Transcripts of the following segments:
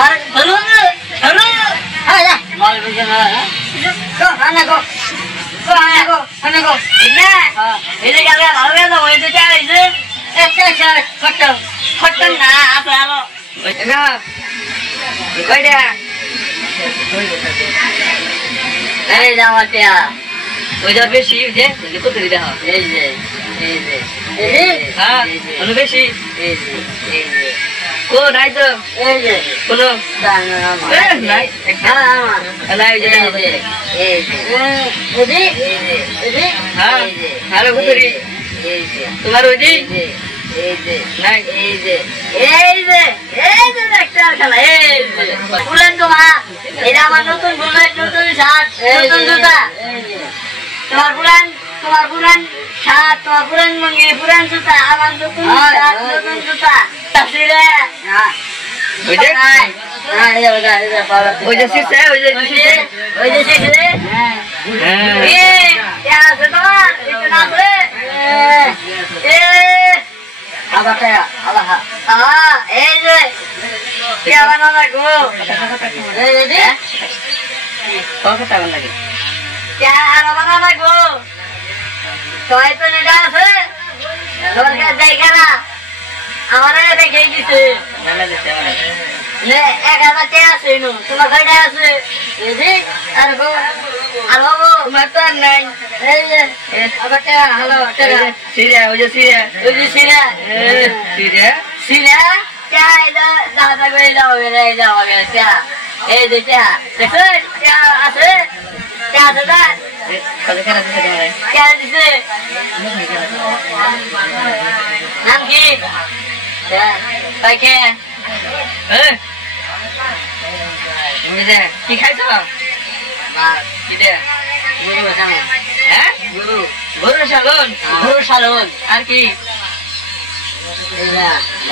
আর ধরো ধরো আয়া মাল বুঝে না গো আনা গো গো আনা গো আনা গো না এই যে গেলে ভালো না ওই যে চাই যে একটা শার্ট ফটো না আপনারো ওই না কইডা এই জামাটিয়া ওই যা বেশি যে কত দিতে হবে এই যে হ্যাঁ ওটা বেশি এই যে কো নাই তো এই যে কোনো নাই একটা নাই যে এই যে হ্যাঁ আরে কতরি এই যে তোমার ওই যে এই যে নাই এই যে একটা খেলা এই যে পুরান তোমা এটা আমার নতুন বুলেট নতুন শার্ট নতুন জুতা তোমার পুরান শার্ট তোমার পুরান মঙ্গি পুরান জুতা আমার নতুন শার্ট নতুন জুতা তাসিরে হ্যাঁ ওই যে হ্যাঁ ওই যে সিসে ওই যে সিসে হ্যাঁ এই क्या আছে তোমার ইতনা আছে আবাটা আল্লাহ এই যে কি বানানা গো এই যে কত টাকা লাগে কি বানানা গো তোই তো নিটা আছে তোমার কাছে যাই খেলা আমারে দেখে দিতে ভালো দিতে লে 1000 টাকা আছে নো তোমার কাছে আছে এই যে আর গো আর বাবু তোমার তো নাই এই যে আবাটা হ্যালো টাকা সিরিয়া ওই যে সিরিয়া क्या इधर दादा को जाओ क्या ए देखा देखो क्या आसे क्या दादा क्या दिसे नाम की क्या पाके मुझे की खाई तो किधर गुरु सालोन हैं गुरु सालोन আর কি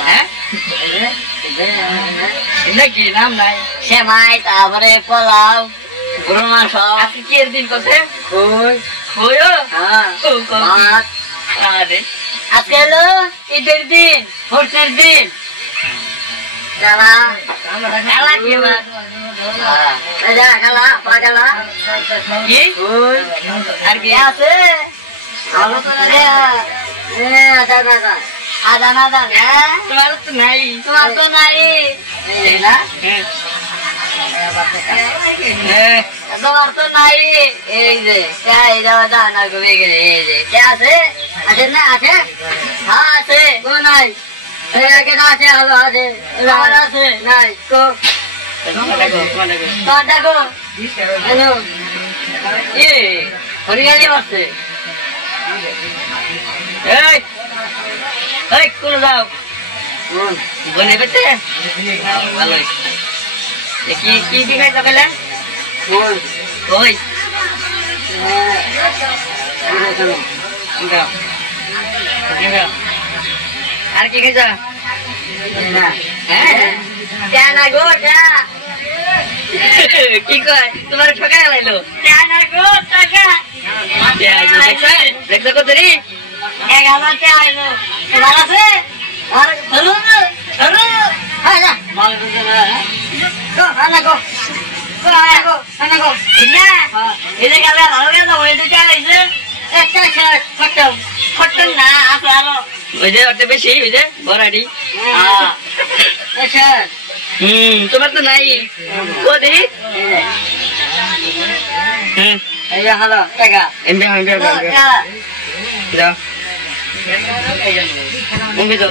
হ্যাঁ কি নাম নাই সেমাই তারপরে পোলাও গরুর মাংস আজকে কি এর দিন করছে আজকে হলো ঈদের দিন ভোটের দিন খেলা কি খেলা কি আর কি আছে আদান তোমার তো নাই তোমার তো নাই এই যে দানা ঘুরে গেলে এই যে কে আছে না আছে হ্যাঁ আছে কো নাই আছে হলো আছে আমার আছে নাই কো দেখো হরিয়ালি আছে এই কোন যাও বলে বেতে ভালো কি দেখাই সকালে ওই আর কি খাইছ না গো কি কয় তোমার ঠকাই লাইলো না গো টাকা দেখছো কত রে 1000 টাকা আইলো তোমার আছে আর ধরো আয়া মাল বুঝে না গো আনা গো না এই যে গেলে ভালো না ওই যে চাই যে একটা শার্ট ফটো না আপনারো ওই যে ওটা বেশি ওই যে বড়াডি হ্যাঁ আচ্ছা তোমার তো নাই কো দেখি এই যে হলো টাকা এমবি যাও মুম্বই যাও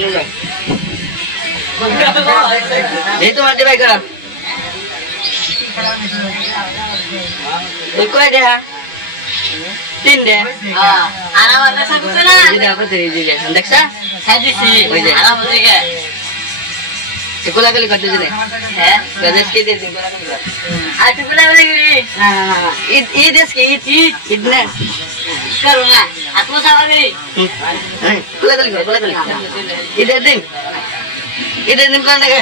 এই তোমার দিবাই করা তুই কয় দে 3 দে আর আমার কাছে কিছু না দেখো তুই দিলে দেখছ সাজিছি ওই যে আরাম থেকে গোলাগুলি করতে দিলে হ্যাঁ গজেস কি দে দিন গোলাগুলি আর তুই গোলাগুলি না ঈদ দেশ কি ঈদ না করো না আত্ম সাবাগি গোলাগুলি ঈদের দিন কোন লাগে